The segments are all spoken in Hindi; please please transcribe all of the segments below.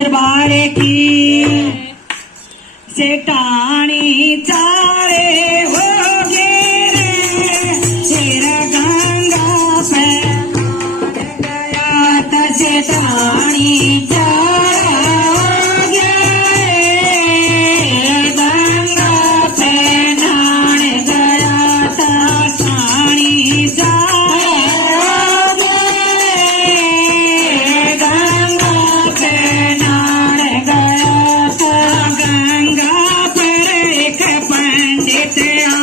दरबार की सेठानी चारे हो गे शेर गंगा पे गया था सेठानी ते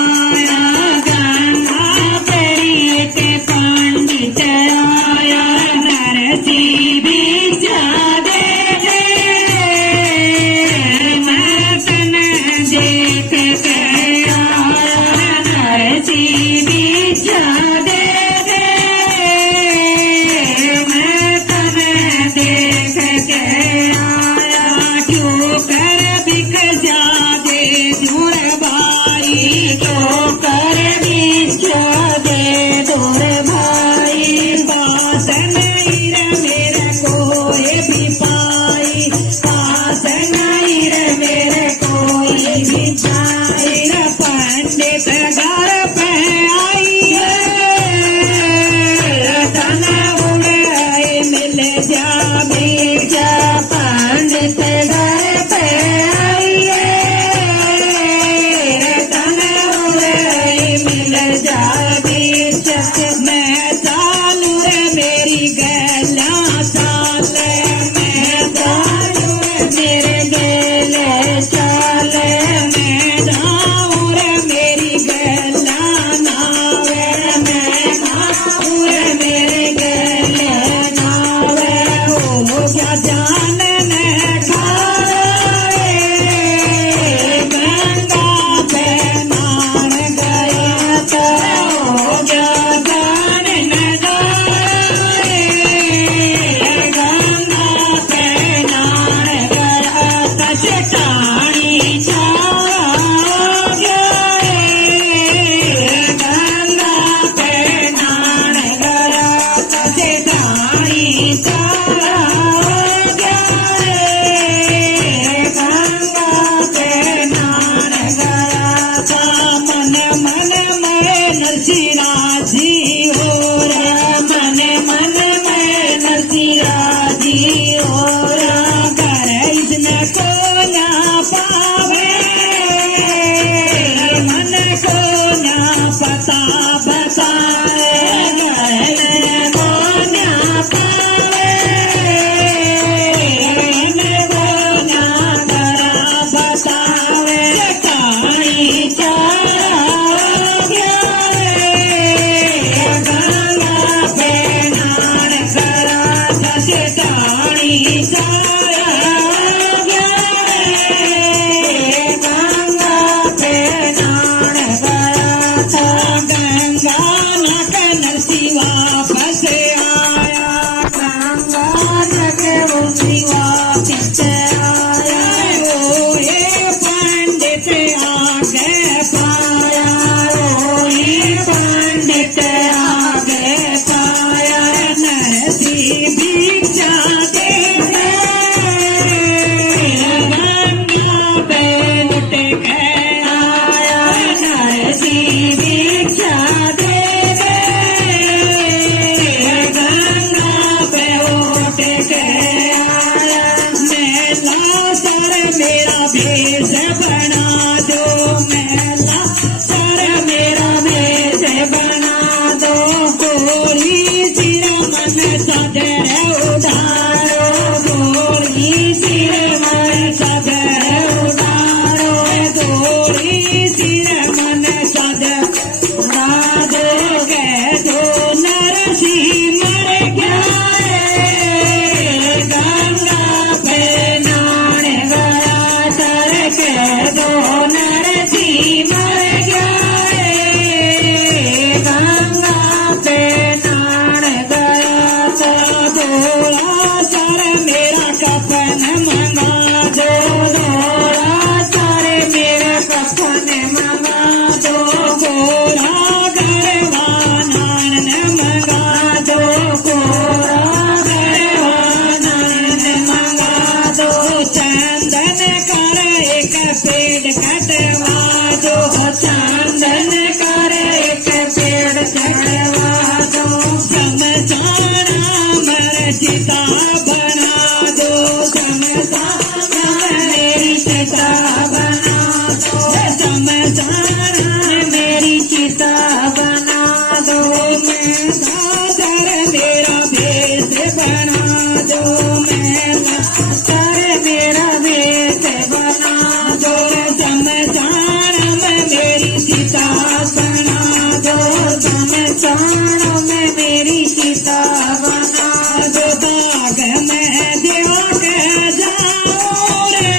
शमशान में मेरी चिता बना दो, शमशान में मेरी चिता बना दो, मैं दादर मेरा भेष बना दो, मैं दादर मेरा भेष बना दो, शमशान में मेरी चिता बना दो, शमशान में मेरी चिता बना दो, दाग में दिया के जाऊं रे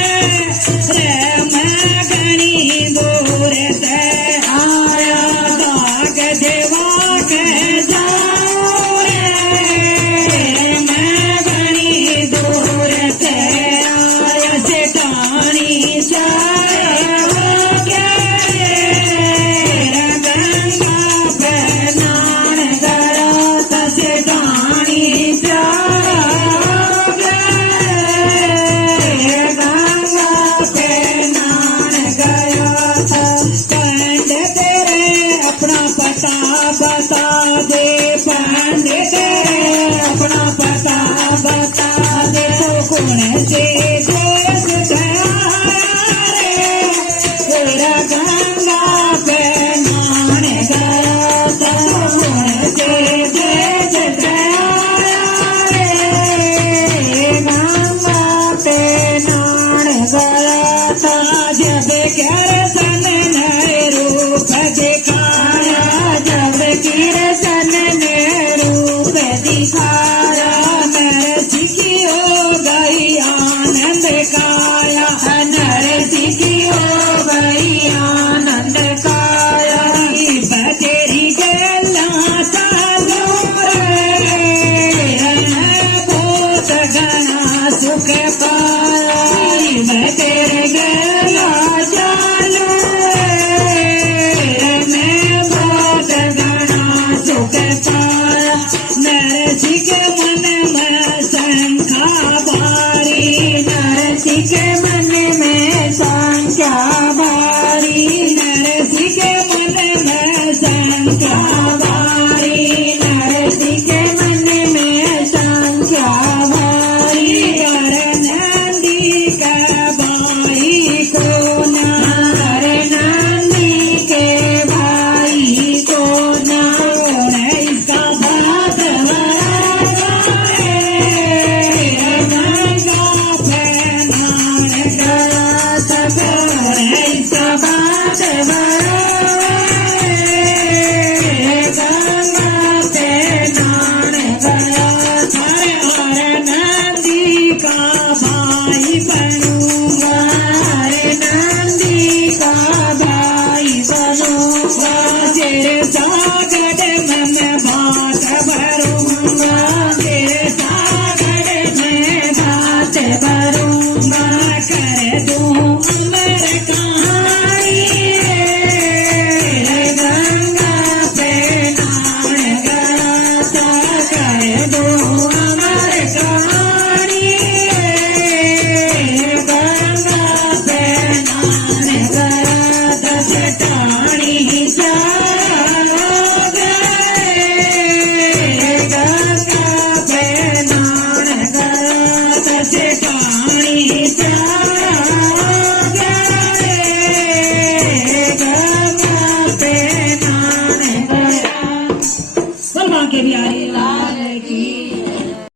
मैं घनी दूर से आया, दाग देवा के जाऊं रे मैं घनी दूर से आया, सेठानी चाहे हो गया गंगा पे नान गया था, सेठानी चाहे हो गया गंगा पे नान गया था, पंडित तेरे अपना पता बता दे, पंडित तेरे अपना पता बता दे, तो कौन से देश गया रे तेरा गंगा पे नान गया था, कौन से देश गया रे गंगा पे नान गया था, जब कृष्ण ने रूप दिखाया, जब कृष्ण ने रूप दिखाया, नरसिंह की हो गई आनंद काया, नरसिंह की हो गई आनंद काया, तेरी गला चालू रे बहुत घना सुख पाया, मैं तेरे गला चालू मैं बहुत घना सुख पाया, नरसिंह के मन में शंका भारी, नरसिंह के मन में शंका भारी, नरसिंह के मन में शंका भारी, नरसिंह के मन में शंका भारी, अरे नंदी का भाई को ना, अरे नंदी के भाई को ना, इसका बात गंगा पे नान गया था, इसका बात गंगा पे नान गया था, और नंदी का भाई बनूंगा, अरे नंदी का भाई बनूंगा, तेरे सागर में मैं भात भरूंगा, तेरे सागर में भात भरूंगा, कर दूं अमर कहानी गंगा पे नान गया था, कर दूं अमर कहानी गंगा पे नान गया था, सेठानी चाहे हो गए गंगा पे नान गया था, सेठानी चाहे हो गए गंगा पे नान गया। के बिहारी।